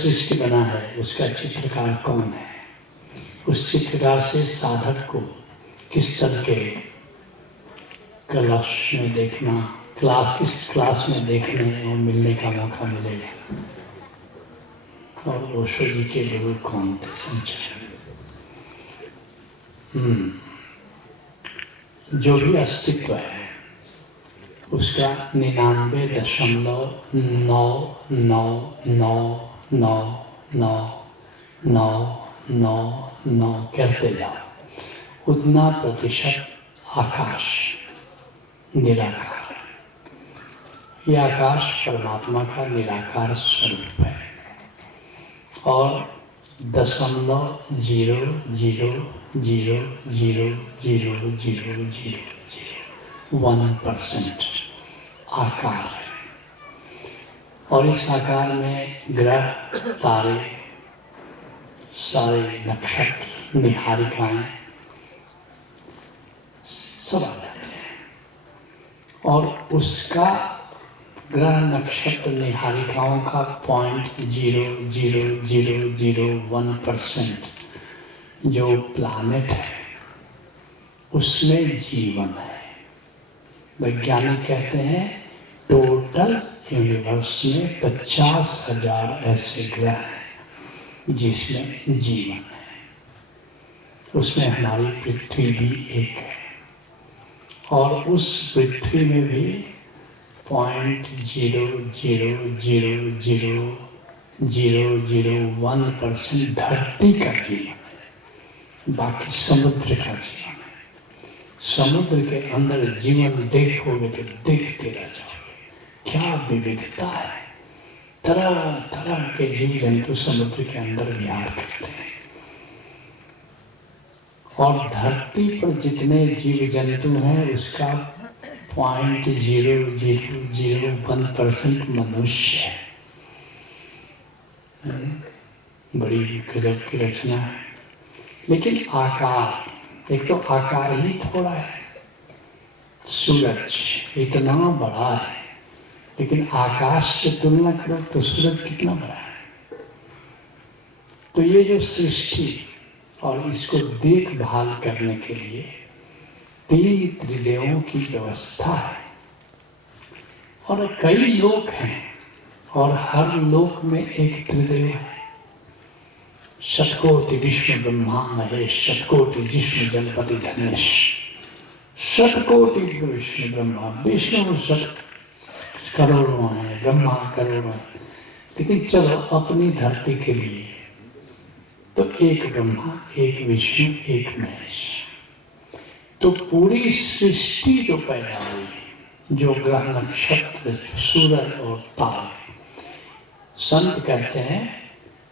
सृष्टि बना है उसका चित्रकार कौन है, उस चित्रकार से साधक को किस तरह के क्लास में देखना, किस क्लास में देखने और मिलने का मौका मिलेगा, और ओशो जी के गुरु कौन थे संचय। जो भी अस्तित्व है उसका 99.9999999 करते जाओ, उतना प्रतिशत आकाश निराकार। यह आकाश परमात्मा का निराकार स्वरूप है और 0.000000001% आकार है। और इस आकार में ग्रह, तारे, सारे नक्षत्र, निहारिकाएं सब आ जाते हैं। और उसका ग्रह, नक्षत्र, निहारिकाओं का 0.00001% जो प्लैनेट है उसमें जीवन है। वैज्ञानिक कहते हैं टोटल यूनिवर्स में 50,000 ऐसे ग्रह हैं जिसमें जीवन है। उसमें हमारी पृथ्वी भी एक है और उस पृथ्वी में भी 0.0000001% धरती का जीवन है, बाकी समुद्र का जीवन है। समुद्र के अंदर जीवन देखोगे तो देखते रह जाओगे, क्या विविधता है। तरह तरह के जीव जंतु समुद्र के अंदर विहार करते हैं। और धरती पर जितने जीव जंतु हैं उसका 0.001% मनुष्य है। बड़ी गजब की रचना है। लेकिन आकार, एक तो आकार ही थोड़ा है। सूरज इतना बड़ा है, लेकिन आकाश से तुलना करो तो सूरज कितना बड़ा है। तो ये जो सृष्टि और इसको देखभाल करने के लिए 3 त्रिदेवों की व्यवस्था है। और कई लोक हैं और हर लोक में एक त्रिदेव है। शतकोटि विष्णु ब्रह्मा महेश, शतकोटि जिष्णु जलपति धनेश। शतकोटि विष्णु ब्रह्मा, विष्णु करोड़ों हैं, ब्रह्मा करोड़ों हैं। लेकिन चलो अपनी धरती के लिए तो एक ब्रह्मा, एक विष्णु, एक महेश। तो पूरी सृष्टि जो पैदा हुई, जो ग्रह, नक्षत्र, सूरज और तारे, संत कहते हैं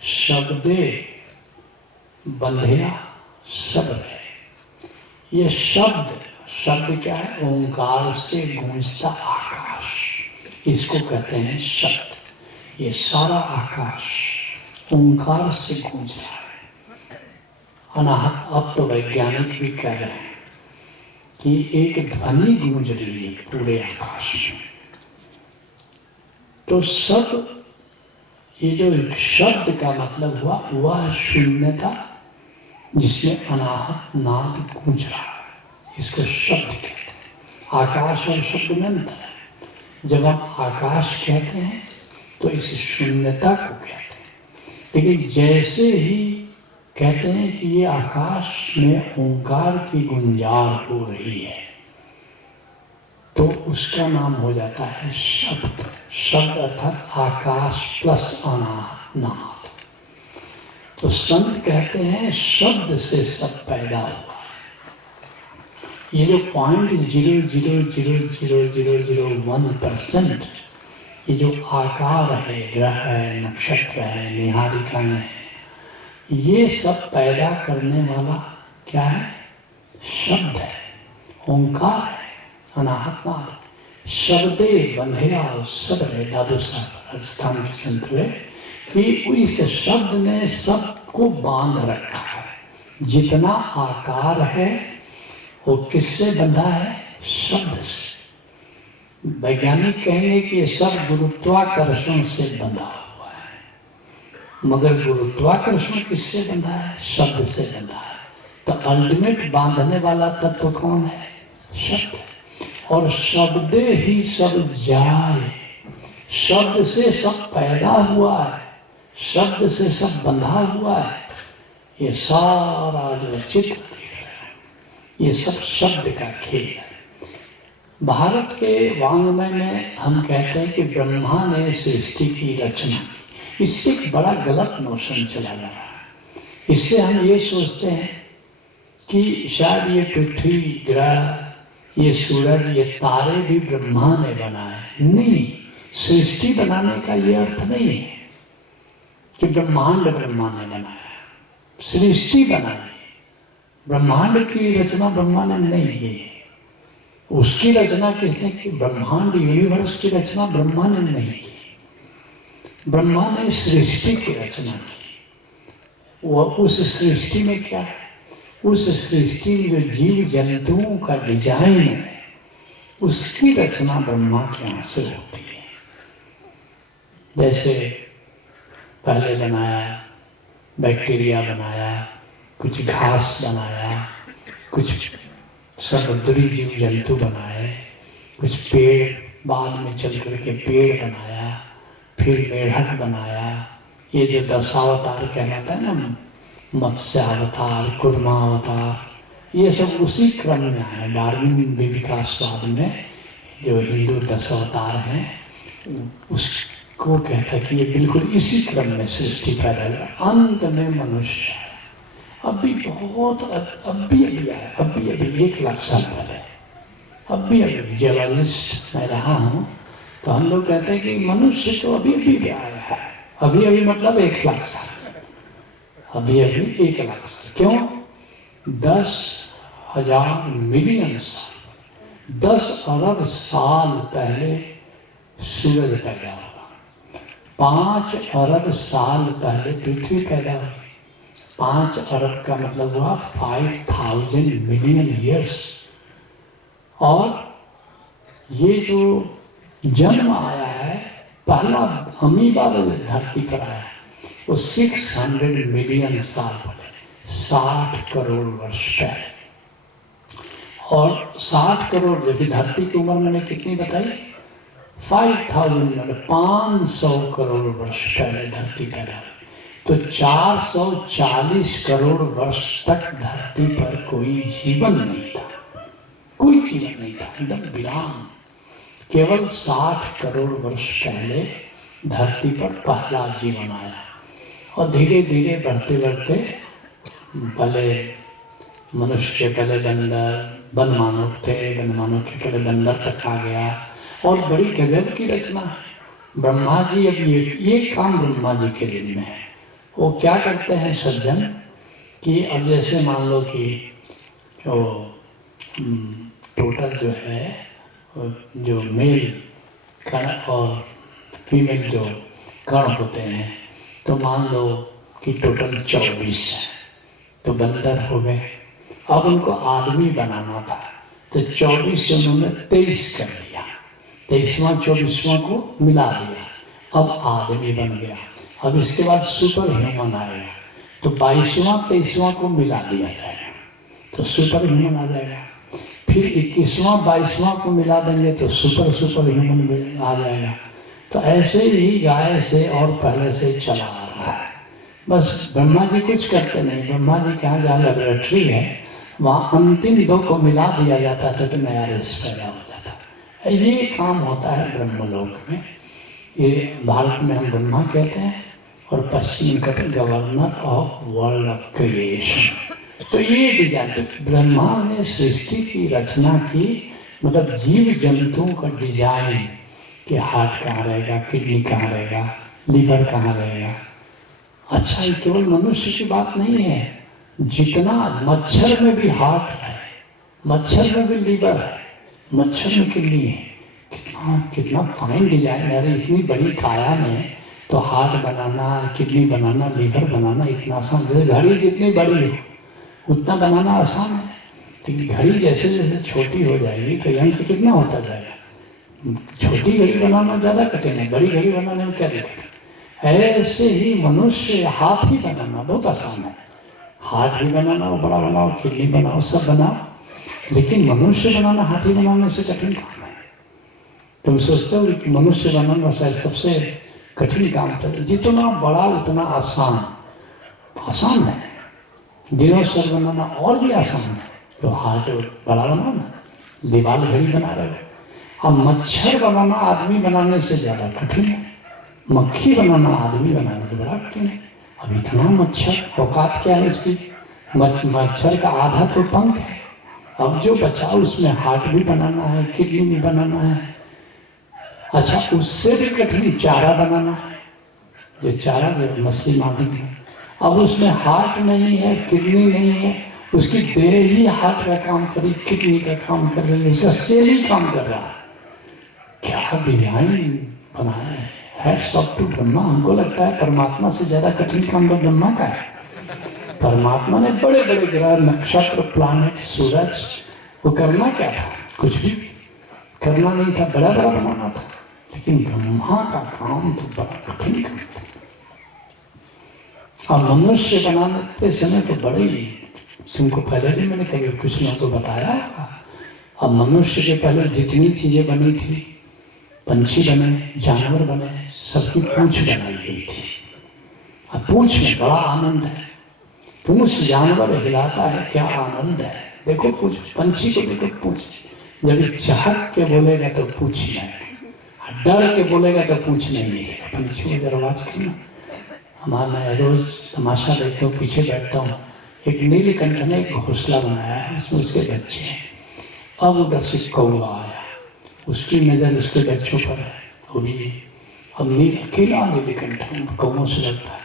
शब्दे बंधिया सब है। ये शब्द क्या है? ओंकार से गूंजता आकाश, इसको कहते हैं शब्द। ये सारा आकाश ओंकार से गूंज रहा है, अनाहत। अब तो वैज्ञानिक भी कह रहे हैं कि एक ध्वनि गूंज रही है पूरे आकाश में। तो सब ये जो शब्द का मतलब हुआ वह शून्यता जिसमें अनाहत नाद गूंज रहा है, इसको शब्द कहते हैं। आकाश और शब्द में अंतर है। जब हम आकाश कहते हैं तो इस शून्यता को कहते हैं। लेकिन जैसे ही कहते हैं कि ये आकाश में ओंकार की गुंजार हो रही है तो उसका नाम हो जाता है शब्द। शब्द अर्थात आकाश प्लस अनाहत नाद। तो संत कहते हैं शब्द से सब पैदा हुआ। ये जो 0.0000001% ये जो आकार है, ग्रह है, नक्षत्र है, निहारिकाएं हैं, ये सब पैदा करने वाला क्या है? शब्द है, ओंकार है, अनाहत नाद। शब्दे बंधेया सब है। दादू साहब राजस्थान के संत हुए कि इस शब्द ने सबको बांध रखा है। जितना आकार है वो किससे बंधा है? शब्द से। वैज्ञानिक कहेंगे कि ये सब गुरुत्वाकर्षण से बंधा हुआ है। मगर गुरुत्वाकर्षण किससे बंधा है? शब्द से बंधा है। तो अल्टीमेट बांधने वाला तत्व कौन है? शब्द। और शब्द ही सब जाए, शब्द से सब पैदा हुआ है, शब्द से सब बंधा हुआ है। ये सारा जो चित्र देख रहे हैं, ये सब शब्द का खेल है। भारत के वाङ्मय में हम कहते हैं कि ब्रह्मा ने सृष्टि की रचना की। इससे एक बड़ा गलत नोशन चला जा रहा है। इससे हम ये सोचते हैं कि शायद ये पृथ्वी, ग्रह, ये सूरज, ये तारे भी ब्रह्मा ने बनाए। नहीं, सृष्टि बनाने का ये अर्थ नहीं है कि ब्रह्मांड ब्रह्मा ने बनाया। सृष्टि बनाई, ब्रह्मांड की रचना ब्रह्मा ने नहीं की। उसकी रचना किसने की? ब्रह्मांड, यूनिवर्स की रचना ब्रह्मा ने नहीं की। ब्रह्मा ने सृष्टि की रचना की। वह उस सृष्टि में क्या है? उस सृष्टि में जो जीव जंतुओं का डिजाइन है, उसकी रचना ब्रह्मा के यहाँ से होती है। जैसे पहले बनाया, बैक्टीरिया बनाया, कुछ घास बनाया, कुछ समुद्री जीव जंतु बनाए, कुछ पेड़, बाद में चल कर के पेड़ बनाया, फिर मेढक बनाया। ये जो दशावतार कहलाता है ना, मत्स्यावतार, कुर्मावतार, ये सब उसी क्रम में है। डार्विन विकासवाद में जो हिंदू दशावतार हैं, उसको कहता है कि ये बिल्कुल इसी क्रम में सृष्टि पैदा हुआ। अंत में मनुष्य है। अभी बहुत अभी आया, अभी 1 लाख साल पहले, अभी जियोलॉजिस्ट मैं रहा हूँ, तो हम लोग कहते हैं कि मनुष्य तो अभी भी आया है। अभी मतलब 1 लाख साल, अभी 1 लाख साल। क्यों? 10,000 मिलियन साल, 10 अरब साल पहले सूरज पैदा हुआ। 5 अरब साल पहले पृथ्वी पैदा हुई। 5 अरब का मतलब हुआ 5,000 मिलियन ईयर्स। और ये जो जन्म आया है, पहला अमीबा धरती पर आया है, वो 600 मिलियन साल पहले, 60 करोड़ वर्ष पहले। और 60 करोड़, जब धरती की उम्र मैंने कितनी बताई? 500 करोड़ वर्ष पहले धरती पैदा हुई। तो 440 करोड़ वर्ष तक धरती पर कोई जीवन नहीं था, कोई जीवन नहीं था, एकदम विराम। केवल 60 करोड़ वर्ष पहले धरती पर पहला जीवन आया। और धीरे धीरे बढ़ते बढ़ते पहले मनुष्य के पहले बंदर, वनमानव थे, वनमानव के पहले बंदर तक आ गया। और बड़ी गजब की रचना है। ब्रह्मा जी, अब ये काम ब्रह्मा जी के दिन में है। वो क्या करते हैं सज्जन कि अब जैसे मान लो कि जो टोटल जो है, जो मेल कण और फीमेल जो कण होते हैं, तो मान लो कि टोटल 24 है, तो बंदर हो गए। अब उनको आदमी बनाना था, तो 24 से उन्होंने 23 कर दिया, 23वां 24वां को मिला दिया, अब आदमी बन गया। अब इसके बाद सुपर ह्यूमन आएगा, तो 22वां 23वां को मिला दिया जाएगा, तो सुपर ह्यूमन आ जाएगा। फिर 21वां 22वां को मिला देंगे तो सुपर ह्यूमन आ जाएगा। तो ऐसे ही गाय से और पहले से चला आ रहा है। बस ब्रह्मा जी कुछ करते नहीं। ब्रह्मा जी के यहाँ जहाँ लेबोरेटरी है, वहाँ अंतिम 2 को मिला दिया जाता था तो नया रेस पैदा हो जाता। ये काम होता है ब्रह्मलोक में। ये भारत में हम ब्रह्मा कहते हैं और पश्चिम में कहते हैं governor of world of creation. तो ये डिजाइन, ब्रह्मा ने सृष्टि की रचना की, मतलब जीव जंतुओं का डिजाइन कि हार्ट कहाँ रहेगा, किडनी कहाँ रहेगा, लीवर कहाँ रहेगा। अच्छा, ये केवल मनुष्य की बात नहीं है, जितना मच्छर में भी हार्ट है, मच्छर में भी लीवर है, मच्छर में किडनी है। कितना फाइन डिजाइन है। इतनी बड़ी काया में तो हार्ट बनाना, किडनी बनाना, लीवर बनाना इतना आसान। जैसे घड़ी जितनी बड़ी हो उतना बनाना आसान है, लेकिन घड़ी जैसे जैसे छोटी हो जाएगी तो यंत्र कितना होता जाएगा। छोटी घड़ी बनाना ज़्यादा कठिन है, बड़ी घड़ी बनाने में क्या दिक्कत है। ऐसे ही मनुष्य हाथी बनाना बहुत आसान है। हाथ भी बनाना, बड़ा बनाओ, किडनी बनाओ, सब बनाओ, लेकिन मनुष्य बनाना हाथी बनाने से कठिन काम है। तुम सोचते हो कि मनुष्य बनाना शायद सबसे कठिन काम है। जितना बड़ा उतना आसान है। डिनोसर बनाना और भी आसान है। तो हाथ बड़ा बनाओ ना, दीवार घड़ी बना रहे हो। अब मच्छर बनाना आदमी बनाने से ज़्यादा कठिन है। मक्खी बनाना आदमी बनाने से बड़ा कठिन है। अब इतना मच्छर, औकात क्या है इसकी? मच्छर का आधा तो पंख है। अब जो बचा उसमें हार्ट भी बनाना है, किडनी भी बनाना है। अच्छा, उससे भी कठिन चारा बनाना है। जो चारा जो मछली मारने है, अब उसमें हार्ट नहीं है, किडनी नहीं है, उसकी देह ही हार्ट का काम करी, किडनी का काम कर रही है, उसका सेल ही काम कर रहा है। क्या डिजाइन बनाया है सब तो ब्रह्मा। हमको लगता है परमात्मा से ज्यादा कठिन काम तो ब्रह्मा का है। परमात्मा ने बड़े बड़े ग्रह, नक्षत्र, प्लानेट, सूरज, वो करना क्या था? कुछ भी करना नहीं था, बड़ा बड़ा बनाना था। लेकिन ब्रह्मा का काम तो बड़ा कठिन काम था। अब मनुष्य बनाने समय तो बड़े ही, तुमको पहले भी मैंने कभी कुछ लोगों को बताया होगा। अब मनुष्य के पहले जितनी चीजें बनी थी, पंछी बने, जानवर बने, सबकी पूंछ बनाई गई थी। अब पूंछ में बड़ा आनंद है। पूंछ जानवर हिलाता है, क्या आनंद है। देखो पूंछ, पंछी को देखो पूंछ, जब चहक के बोलेगा तो पूंछ नहीं, डर के बोलेगा तो पूंछ नहीं है। पंछी को जरा आवाज करना। हमारा मैं रोज तमाशा देखता हूँ, पीछे बैठता हूँ। एक नीलकंठ ने एक घोंसला बनाया है, उसमें उसके बच्चे हैं। अब उधर से कौवा आया, उसकी नज़र उसके बच्चों पर है। अब अकेला नीलकंठ कौवों से लगता है।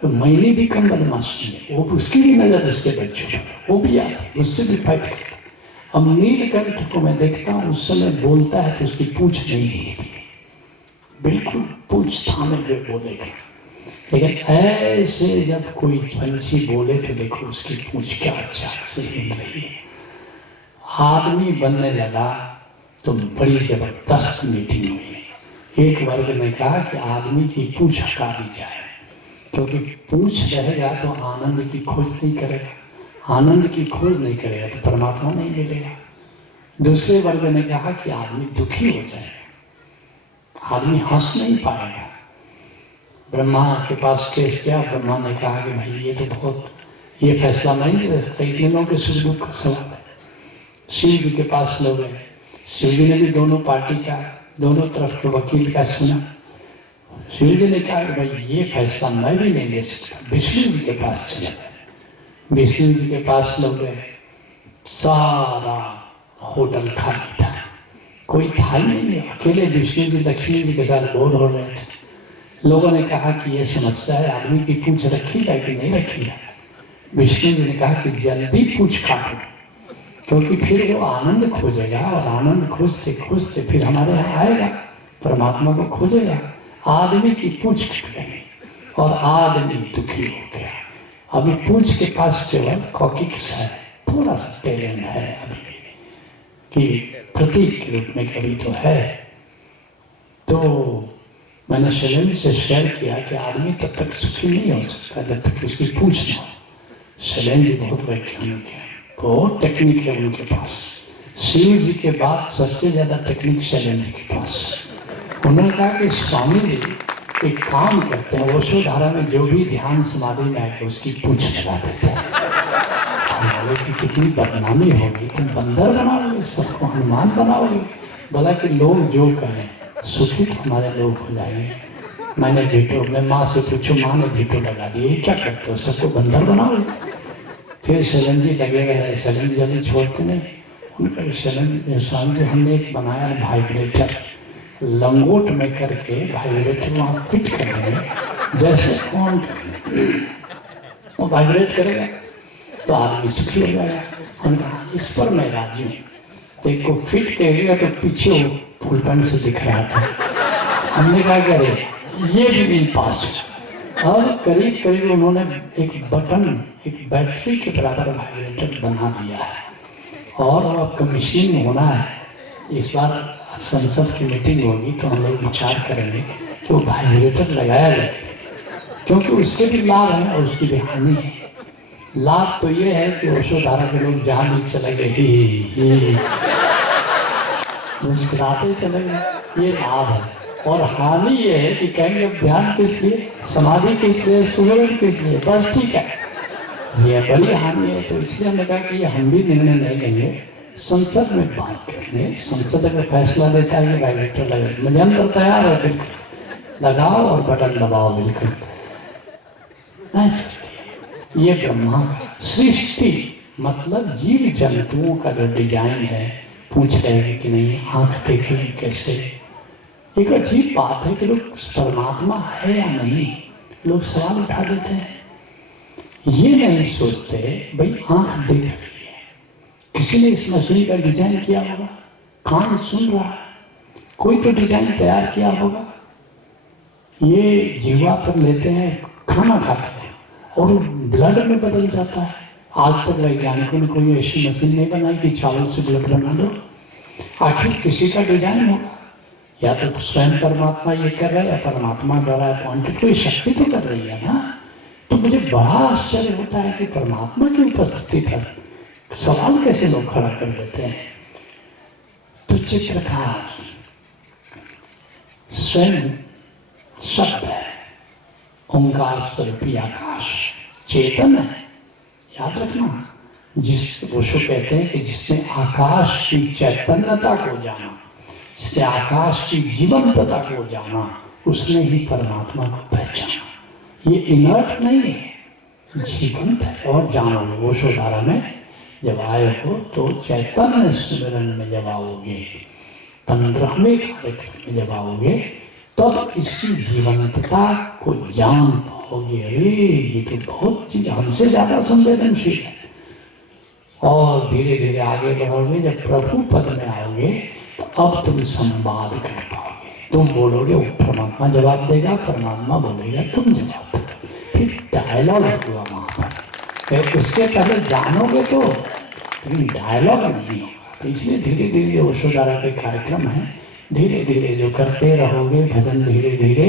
तो मैंने भी कम बदमाश नहीं है, वो उसकी भी नज़र उसके बच्चों पर, वो भी आती, उससे भी फाइट करता। अब नीलकंठ को मैं देखता हूँ, उस समय बोलता है तो उसकी पूंछ नहीं हिलती, बिल्कुल पूंछ थामे हुए बोलेगा। लेकिन ऐसे जब कोई पंछी बोले तो देखो उसकी पूंछ क्या अच्छा से हिल रही है। आदमी बनने लगा तो बड़ी जबरदस्त मीटिंग हुई। एक वर्ग ने कहा कि आदमी की पूंछ हटा दी जाए, क्योंकि पूंछ रहेगा तो आनंद की खोज नहीं करेगा, आनंद की खोज नहीं करेगा तो परमात्मा नहीं मिलेगा। दूसरे वर्ग ने कहा कि आदमी दुखी हो जाएगा, आदमी हंस नहीं पाएगा। ब्रह्मा के पास केस किया, ब्रह्मा ने कहा कि भाई ये तो बहुत, ये फैसला नहीं ले सकता, इतने लोगों के सुख दुख का सवाल है। शिव जी के पास लोग गए, शिव जी ने भी दोनों पार्टी का, दोनों तरफ के वकील का सुना। शिव जी ने कहा कि भाई ये फैसला मैं भी नहीं ले सकता। विष्णु जी के पास चले गए, विष्णु जी के पास लोग गए, सारा होटल खाली था, कोई था ही नहीं, अकेले विष्णु जी लक्ष्मी जी के साथ बोर हो रहे थे। लोगों ने कहा कि ये समस्या है, आदमी की पूंछ रखी जाए कि नहीं रखी जाए। विष्णु जी ने कहा कि जल्दी पूंछ काटो, क्योंकि फिर वो आनंद खोजेगा, और आनंद खोजते खोजते फिर हमारे यहाँ आएगा, परमात्मा को खोजेगा। आदमी की पूंछ कट गई और आदमी दुखी हो गया। अभी पूंछ के पास केवल कॉकिक्स है, थोड़ा सा टैलेंट है अभी कि प्रतीक के रूप में कभी तो है। तो मैंने शैलेंद्र से शेयर किया कि आदमी तब तक सुखी नहीं हो सकता जब तक उसकी पूंछ ना हो। शैलेंद्र जी बहुत वैज्ञानिक है, बहुत टेक्निक है उनके पास। शिव जी के बाद सबसे ज्यादा टेक्निक शैलेंद्र जी के पास। उन्होंने कहा कि स्वामी जी एक काम करते हैं, वसुधारा में जो भी ध्यान समाधि में आके उसकी पूंछ लगा देते हैं। हमारे की कितनी बदनामी होगी, तुम बंदर बनाओगे, सबको हनुमान बनाओगे। बोला कि लोग जो कहें सुखी तो हमारे लोग हो जाएंगे। मैंने भीटो, मैं माँ से पूछो, माँ ने भीटो लगा दी, क्या करते हो, सबको बंदर बनाओगे। फिर शरण जी लगेगा, शरण जी जल्दी छोड़ते नहीं। उनका शरण स्वामी जी हमने एक बनाया है वाइब्रेटर, लंगोट में करके वाइब्रेटर वहाँ फिट कर देंगे, जैसे ऑन वो वाइब्रेट करेगा तो आदमी सुखी हो जाएगा। हमने कहा इस पर मैं राजी हूँ। तो एक को फिट करेगा तो पीछे वो फुल पैंट से दिख रहा था। हमने कहा कि अरे ये भी नहीं पास हो। अब करीब करीब उन्होंने एक बटन, एक बैटरी के बराबर वाइब्रेटर बना दिया है, और अब कमीशनिंग होना है। इस बार संसद की मीटिंग होगी तो हम लोग विचार करेंगे कि वो वाइब्रेटर लगाया जाए। क्योंकि उसके भी लाभ हैं और उसकी भी हानि है। लाभ तो ये है कि यशोधारा के लोग जहाँ भी चले गए ही मुस्कुराते चले गए, ये लाभ है। और हानि ये है कि कहेंगे अब ध्यान किस लिए, समाधि किस लिए, सुमिरन किस लिए, बस ठीक है, ये बड़ी हानि है। तो इसलिए हमने कहा कि हम भी निर्णय नहीं लेंगे, संसद में बात करेंगे। संसद अगर फैसला देता है कि वाइब्रेटर लगे, मुझे अंदर तैयार है, बिल्कुल लगाओ और बटन दबाओ, बिल्कुल नहीं। ये ब्रह्मा का सृष्टि मतलब जीव जंतुओं का जो डिजाइन है, पूछ रहे कि नहीं आंख देखेगी कैसे। एक अजीब बात है कि लोग परमात्मा है या नहीं, लोग सवाल उठा देते हैं, ये नहीं सोचते भाई आंख देख रही है, किसी ने इस मशीन का डिजाइन किया होगा, कान सुन रहा है, कोई तो डिजाइन तैयार किया होगा। ये जीवा पर लेते हैं, खाना खाते हैं और ब्लड में बदल जाता है। आज तक वैज्ञानिकों ने कोई ऐसी मशीन नहीं बनाई कि चावल से ब्लड बना दो। आखिर किसी का डिजाइन होगा, या तो स्वयं परमात्मा ये कर रहा है या परमात्मा द्वारा अपॉइंटेड कोई शक्ति तो कर रही है ना। तो मुझे बड़ा आश्चर्य होता है कि परमात्मा की उपस्थिति पर सवाल कैसे लोग खड़ा कर देते हैं। तो चित्रकार स्वयं शब्द है, ओंकार स्वरूपी आकाश चेतन है। याद रखना, जिस ओशो कहते हैं कि जिसने आकाश की चैतन्यता को जाना, जिसने आकाश की जीवंतता को जाना, उसने ही परमात्मा को पहचाना। ये इनर्ट नहीं है, जीवंत है। और जानोगे ओशोधारा में जब आए हो तो चैतन्य स्मरण में जब आओगे, 15वें कार्यक्रम में जब आओगे, तब इसकी जीवंतता को जान पाओगे। अरे ये तो बहुत चीज हमसे ज्यादा संवेदनशील है। और धीरे धीरे आगे बढ़ोगे, जब प्रभु पद में आओगे तो अब तुम संवाद कर पाओगे। तुम बोलोगे वो परमात्मा जवाब देगा, परमात्मा बोलेगा तुम जवाब दोगे, फिर डायलॉग होगा वहाँ पर। उसके पहले जानोगे तो लेकिन डायलॉग नहीं होगा। तो इसलिए धीरे धीरे यशोधारा के कार्यक्रम है, धीरे धीरे जो करते रहोगे भजन, धीरे धीरे